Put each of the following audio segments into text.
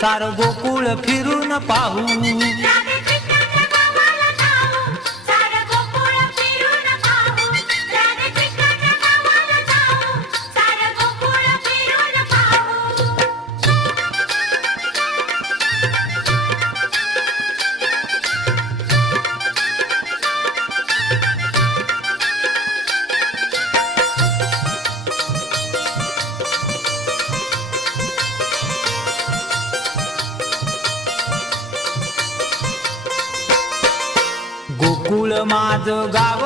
सार गोकुळ फिरून पाहू. गोकुळ माझ गाव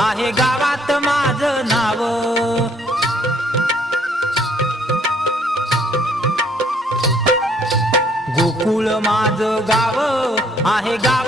आहे गावात माझ नाव. गोकुळ माझ गाव आहे गाव